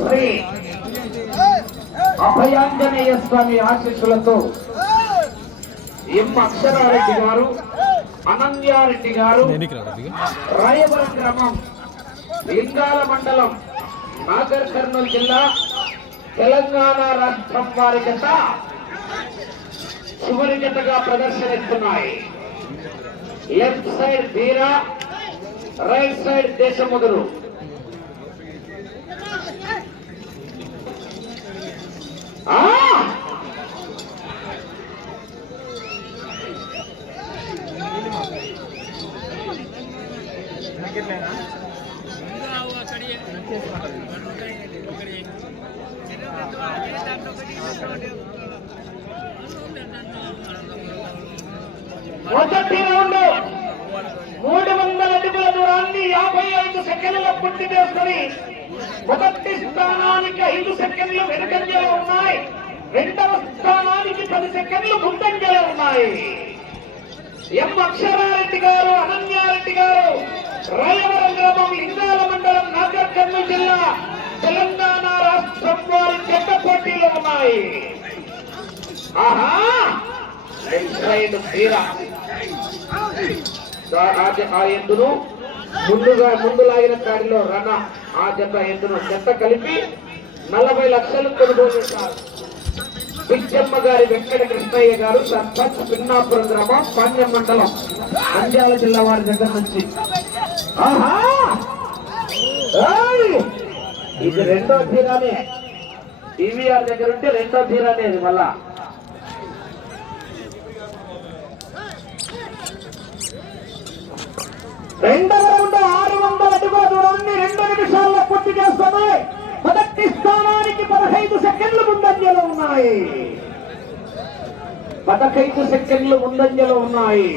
శ్రీ అభయాంజనేయ స్వామి ఆశీస్సులతో ఎం అక్షరారెడ్డి గారు, అనన్యారెడ్డి గారు, రాయవరం గ్రామం, లింగాల మండలం, నాగర్ కర్నూలు జిల్లా, తెలంగాణ రాష్ట్రం వారి జత చివరి జతగా ప్రదర్శనిస్తున్నాయి. లెఫ్ట్ సైడ్ బీరా, రైట్ సైడ్ దేశముదురు. మొదటి రౌండ్ 300 అడుగుల దూరాన్ని 55 సెకండ్ల పూర్తి చేసుకుని మొదటి స్థానానికి 5 సెకండ్లు వెనుకంజలో ఉన్నాయి. రెండవ స్థానానికి 10 సెకండ్లు ముందంజలో ఉన్నాయి. ఎం అక్షరారెడ్డి గారు, అనన్యారెడ్డి గారు, రాయవరం గ్రామం, లింగాల మండలం, నాగర్ కర్నూలు జిల్లా, తెలంగాణ రాష్ట్రం వారి చెత్త పోటీలో ఉన్నాయి. ఆహా, ఆ ఎద్దును ముందు లాగిన కాడిలో రణ ఆ జత ఎద్దును చెత్త కలిపి 40 లక్షలు కొనుగోలు చేశారు. పిచ్చమ్మ గారి వెంకట కృష్ణయ్య గారు, సర్పంచ్, పిన్నాపురం గ్రామం, పాణ్యం మండలం, నంద్యాల జిల్లా వారి దగ్గర నుంచి. ఆహా, ఇది రెండో తీరానే. టీవీఆర్ దగ్గర ఉంటే రెండో తీరానే అది. మళ్ళా రెండవ రౌండ్ 600 అడుగుల దూరాన్ని 2 నిమిషాల్లో పూర్తి చేస్తున్నాయి. మొదటి స్థానానికి 15 సెకండ్లు ముందంజలో ఉన్నాయి. 15 సెకండ్లు ముందంజలో ఉన్నాయి.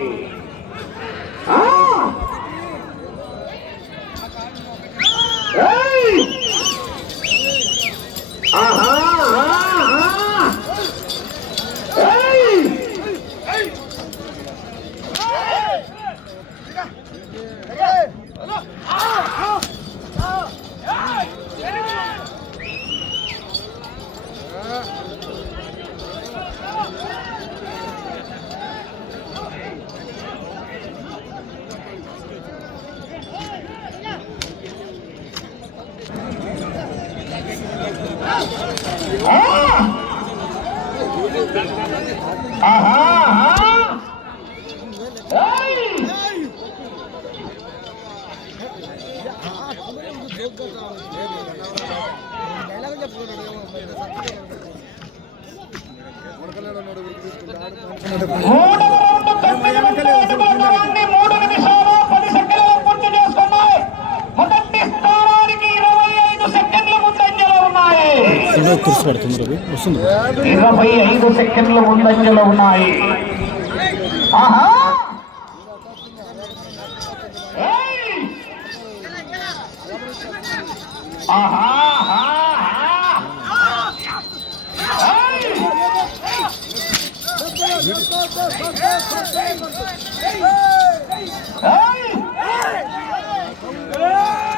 పడుతుంది 25 సెకండ్లు ముందంజలో ఉన్నాయి. ఆహా,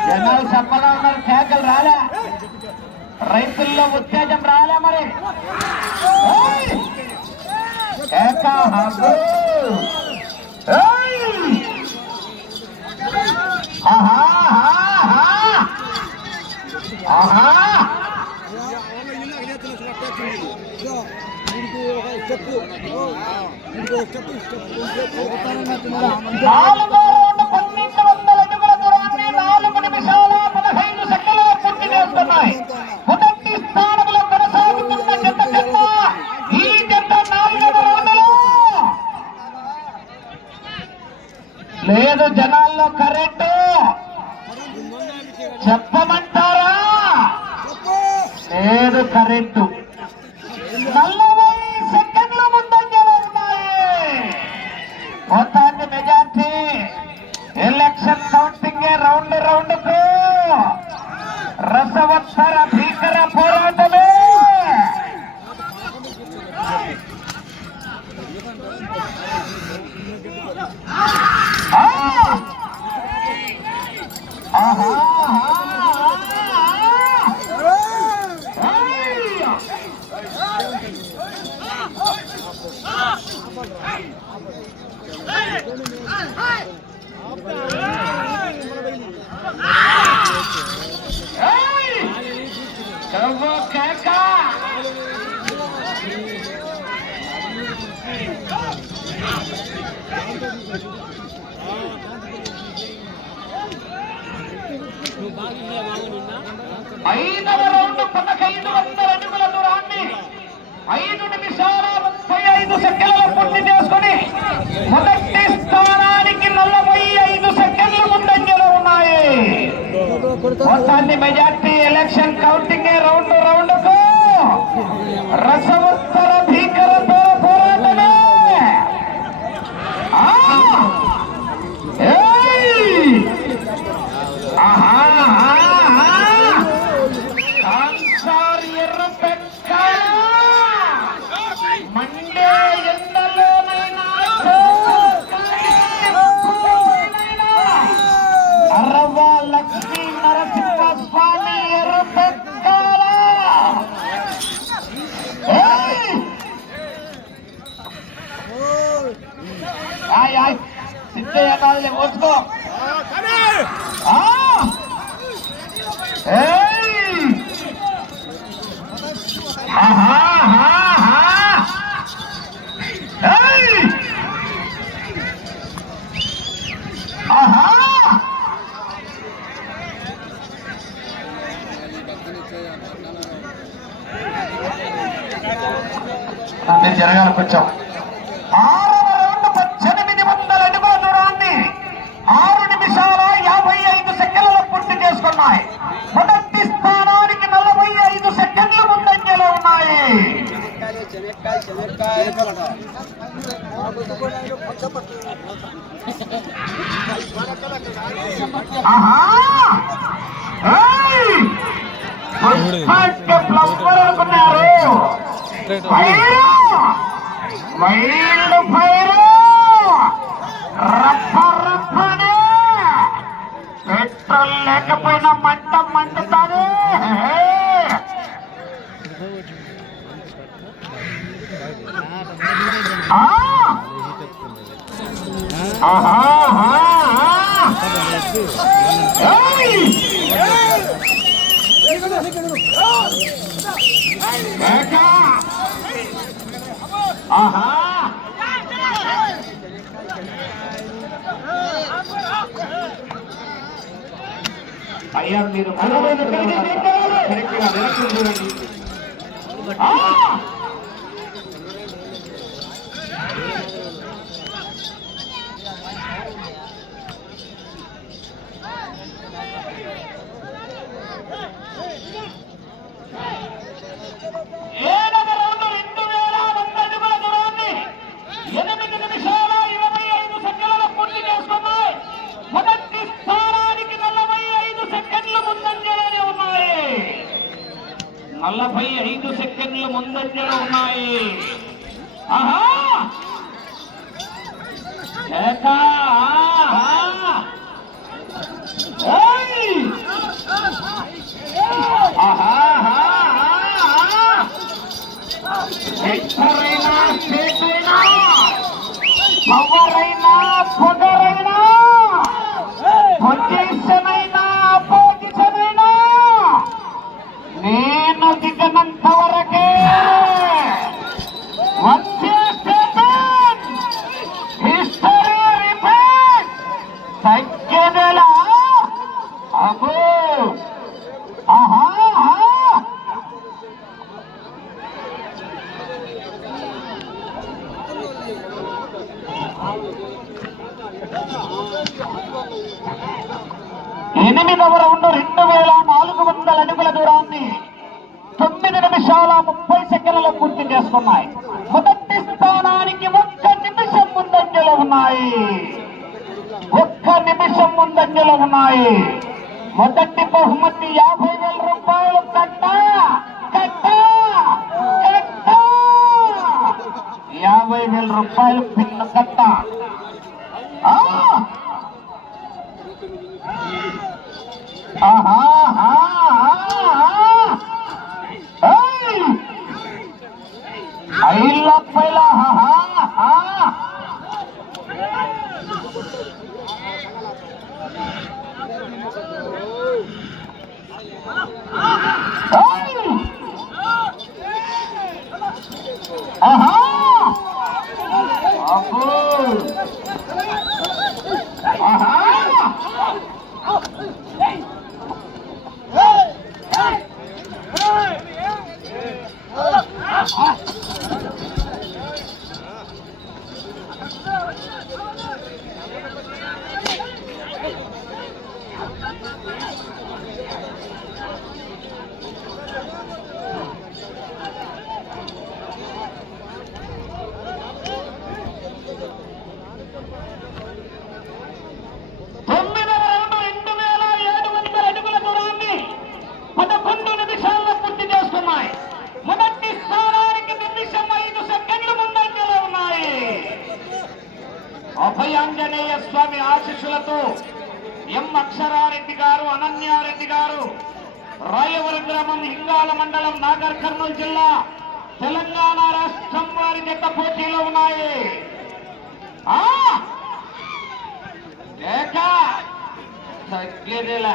జనాలు చెప్పలా ఉన్నారు, కేకలు రాలే, రైతుల్లో ఉత్తేజం రాలే. మరి మొదటి స్థానంలో కొనసాగుతున్న జత కన్నా ఈ జత 4వ రౌండ్లో లేదు. జనాల్లో కరెంటు చెప్పమంటారా? లేదు కరెంటు. 40 సెకండ్ల ముందంజలో ఉన్నాయి. మొత్తాన్ని మెజార్టీ ఎలక్షన్ కౌంటింగ్ రౌండ్కు రసవత్తర భీకర పోరాటమే. ఆహా ఐదవ రౌండ్ 1500 అడుగుల దూరాన్ని 5 నిమిషాల 35 సెకండ్లు పూర్తి చేసుకుని మొదటి స్థానానికి 45 సెకండ్లు ముందంజలో ఉన్నాయి. మొత్తాన్ని మెజార్టీ ఎలక్షన్ కౌంటింగ్ రౌండ్ రౌండ్కు రసవత్తర భీకర పోరాటమే. మండే ఎండలోనైనా అరవ లక్ష్మీ నరసింహ స్వామి ఎర్రపెక్కాల సిద్ధయ్య కాదులే మోసుకో. జరగాలి కొంచెం. 6వ రౌండ్ 1800 అడుగుల దూరాన్ని 6 నిమిషాల 55 సెకండ్లలో పూర్తి చేసుకున్నాయి. మొదటి స్థానానికి 45 సెకండ్లు ముందంజలో ఉన్నాయి. అనుకున్నారు వైల్డ్ ఫైర్ రప్పనే పెట్రోల్ లేకపోయినా మంట మండుతారు. అయ్యా మీరు మొదటి స్థానానికి 45 సెకండ్లు ముందంజలోనే ఉన్నాయి. 45 సెకండ్లు ముందంజలో ఉన్నాయి. ఆహా ఎక్కడైనా చేతైనా ఎవరైనా పొగరైనా పొజిషన్ అయినా అపోజిషన్ అయినా నేను దిగనంత వరకే వచ్చే స్టేషన్ హిస్టరీ రిపీట్ తగ్గేదేలా. అబ్బో ఆహా ఎనిమిదవ రౌండ్ 2400 అడుగుల దూరాన్ని 9 నిమిషాల 30 సెకండ్లలో పూర్తి చేసుకున్నాయి. మొదటి స్థానానికి 1 నిమిషం ముందంజలో ఉన్నాయి. 1 నిమిషం ముందంజలో ఉన్నాయి. మొదటి బహుమతి 50,000 రూపాయలు. కట్ట కట్ట కట్ట 50,000 రూపాయలు పిన్న కట్ట. ఐళ్ళ పైల అక్షరారెడ్డి గారు, అనన్యారెడ్డి గారు, రాయవరం గ్రామం, లింగాల మండలం, నాగర్ కర్నూలు జిల్లా, తెలంగాణ రాష్ట్రం వారి జత పోటీలో ఉన్నాయి. తగ్గేదేలా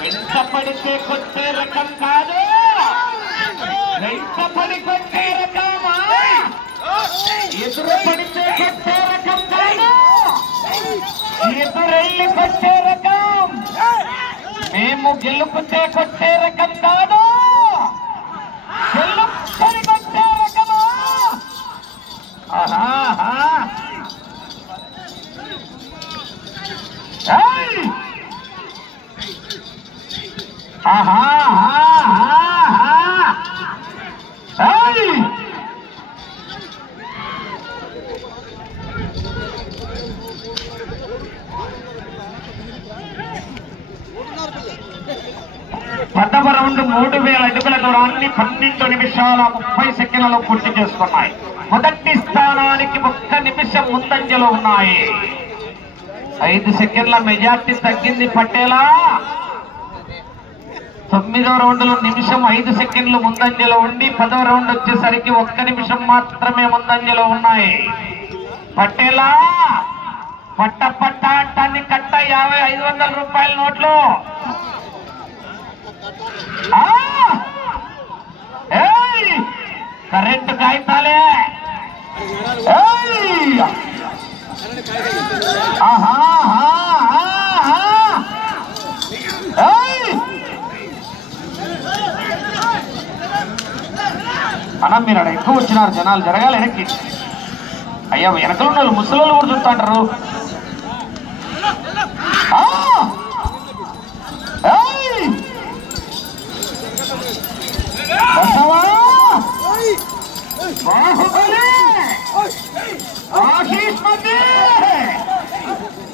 వెంట పడితే కొట్టే రకం కాదు, వెంట పడి కొట్టే రకమా, ఎదురు పడితే కొట్టే రకం కాదు, ఎదురెళ్ళి కొట్టే రకం, మేము గెలుపుతే కొట్టే రకం కాదు, గెలుపుని కొట్టే రకమా. ప్రథమ రౌండ్ 3000 అడుగుల దూరాన్ని 12 నిమిషాల 30 సెకండ్లలో పూర్తి చేసుకున్నాయి. మొదటి స్థానానికి 1 నిమిషం ముందంజలో ఉన్నాయి. 5 సెకండ్ల మెజార్టీ తగ్గింది పట్టేలా. 9వ రౌండ్లో నిమిషం 5 సెకండ్లు ముందంజలో ఉండి 10వ రౌండ్ వచ్చేసరికి 1 నిమిషం మాత్రమే ముందంజలో ఉన్నాయి. పట్టేలా పట్ట పట్ట అంటాన్ని కట్ట 50-500 రూపాయల నోట్లు. కరెంటు కాగితాలే. అన్నా మీరు అక్కడ ఎక్కువ వచ్చినారు, జనాలు జరగాలి వెనక్కి. అయ్యా వెనకలు ఉన్న వాళ్ళు ముసలి కూడా చూస్తుంటారు.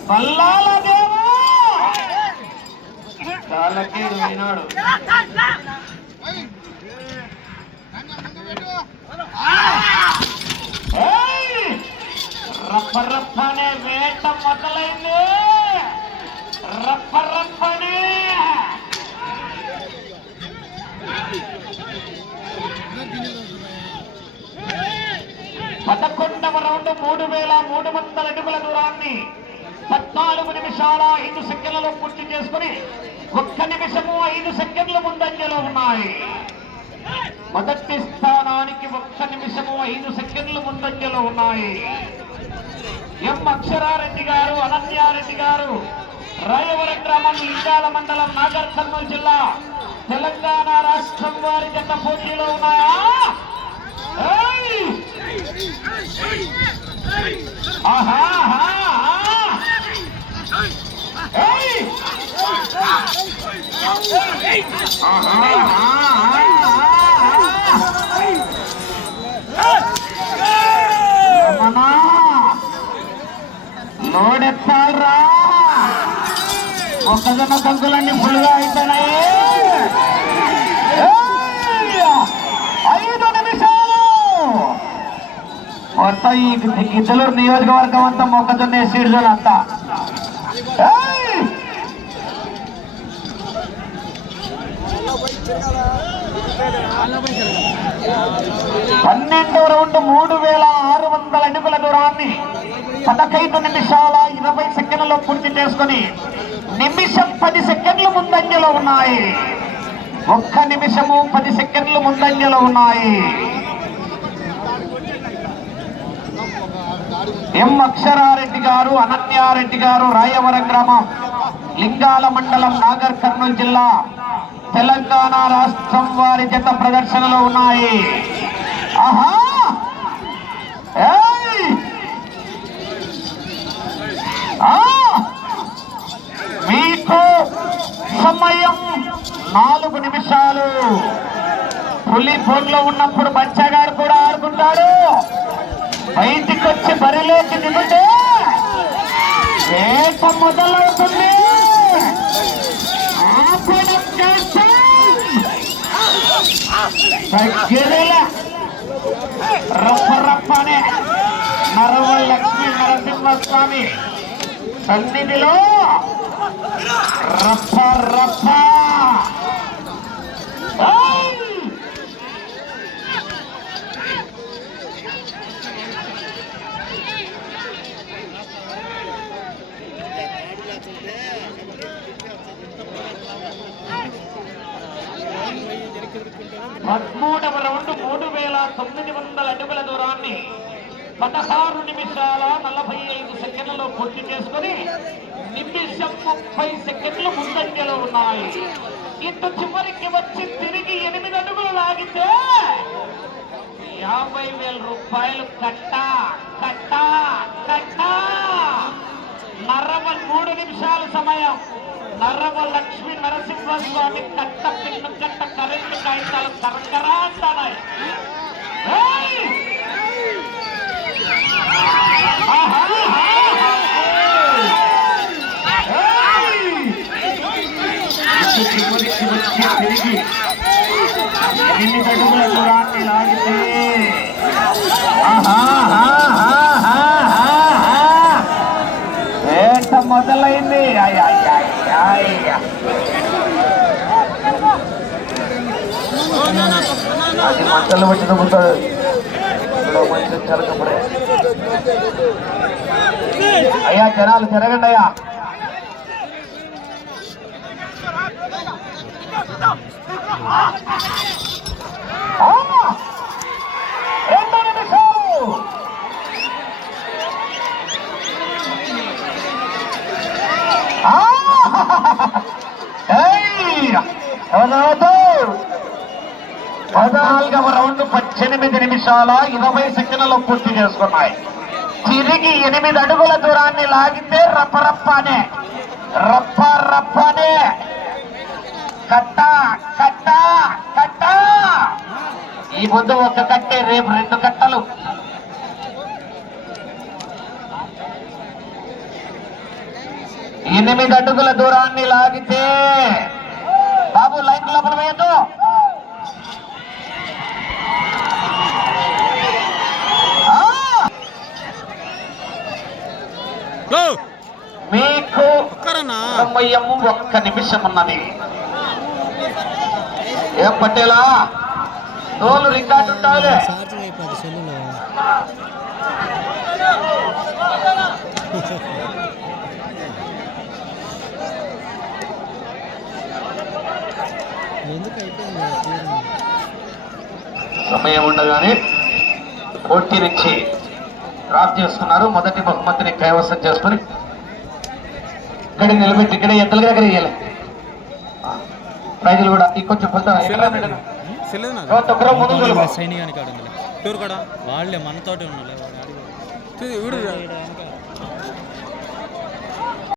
బల్లాల దేవా చాలకేడు వినాడు. రప్పరప్పనే వేట మొదలైంది. రప్పరప్పనే 11వ రౌండ్ 3300 అడుగుల దూరాన్ని 14 నిమిషాల 5 సెకండ్లలో పూర్తి చేసుకుని 1 నిమిషము 5 సెకండ్ల ముందంజలో ఉన్నాయి. మొదటి స్థానానికి 1 నిమిషము 5 సెకండ్లు ముందంజలో ఉన్నాయి. ఎం అక్షరారెడ్డి గారు, అనన్యారెడ్డి గారు, రాయవరం గ్రామం, లింగాల మండలం, నాగర్ కర్నూలు జిల్లా, తెలంగాణ రాష్ట్రం వారి జత పోటీలో ఉన్నాయా? లోడెత్తాలరా, మొక్కజొన్న కంకులన్నీ ఫుల్గా అయిపోయినాయి. 5 నిమిషాలు మొత్తం ఈ గిద్దలూరు నియోజకవర్గం అంతా మొక్కజొన్న సీడ్జోన్ అంతా. 12వ రౌండ్ 3600 అడుగుల దూరాన్ని 15 నిమిషాల 20 సెకండ్లలో పూర్తి చేసుకుని నిమిషం 10 సెకండ్లు ముందంజలో ఉన్నాయి. 1 నిమిషము 10 సెకండ్లు ముందంజలో ఉన్నాయి. ఎం అక్షరారెడ్డి గారు, అనన్యారెడ్డి గారు, రాయవరం గ్రామం, లింగాల మండలం, నాగర్ కర్నూలు జిల్లా, తెలంగాణ రాష్ట్రం వారి జత ప్రదర్శనలో ఉన్నాయి. మీకు సమయం 4 నిమిషాలు. పులి ఫోన్లో ఉన్నప్పుడు బచ్చగాడు కూడా ఆడుకుంటాడు. బయటికి వచ్చి బరిలోకి దిగుతే వేట మొదలవుతుంది. రప్పరప్పనే నరవల్ లక్ష్మీ నరసింహస్వామి సన్నిధిలో రప్ప రప్ప. పదమూడవ రౌండ్ 3,900 అడుగుల దూరాన్ని 16 నిమిషాల 45 సెకండ్లలో పూర్తి చేసుకుని నిమిషం 30 సెకండ్లు ముందంజలో ఉన్నాయి. ఇటు చివరికి వచ్చి తిరిగి 8 అడుగులు లాగితే 50,000 రూపాయలు కట్ట కట్ట కట్ట. నరవల్ 3 నిమిషాల సమయం. నరవ లక్ష్మీ నరసింహస్వామి కట్ట పిన్ను కట్ట కరెంటు కాగితాలు కరకరా అంటున్నాయి. చివరికి వచ్చి తిరిగి 8 అడుగుల దూరాన్ని లాగితే వేట మొదలైంది. అది మంటలు వచ్చి నమ్ముతాడు మంచి జరగప్పుడే. అయ్యా జనాలు జరగండి అయ్యా. పద్నాలుగవ రౌండ్ 18 నిమిషాల 20 సెకండ్లలో పూర్తి చేసుకున్నాయి. తిరిగి 8 అడుగుల దూరాన్ని లాగితే రప్పరప్పనే రప్ప రప్పనే కట్ట కట్ట కట్ట. ఈ ముందు ఒక కట్టే, రేపు 2 కట్టలు. ఎనిమిది అడుగుల దూరాన్ని లాగితే బాబు లైన్ లోపల వేయద్దు. మీకు సమయం 1 నిమిషం ఉన్నది. ఏం పట్టేలా తోలు రికార్డు ఉండాలి. సమయం ఉండగానే పోటీ నుంచి డ్రాప్ చేసుకున్నారు. మొదటి బహుమతిని కైవసం చేసుకుని ఇక్కడ నిలబెట్టి ఇక్కడ ఎద్దల దగ్గర ఇయ్యాలి. ప్రైజులు కూడా ఇంకొంచెం వాళ్ళే మనతోటి ఉన్నారు.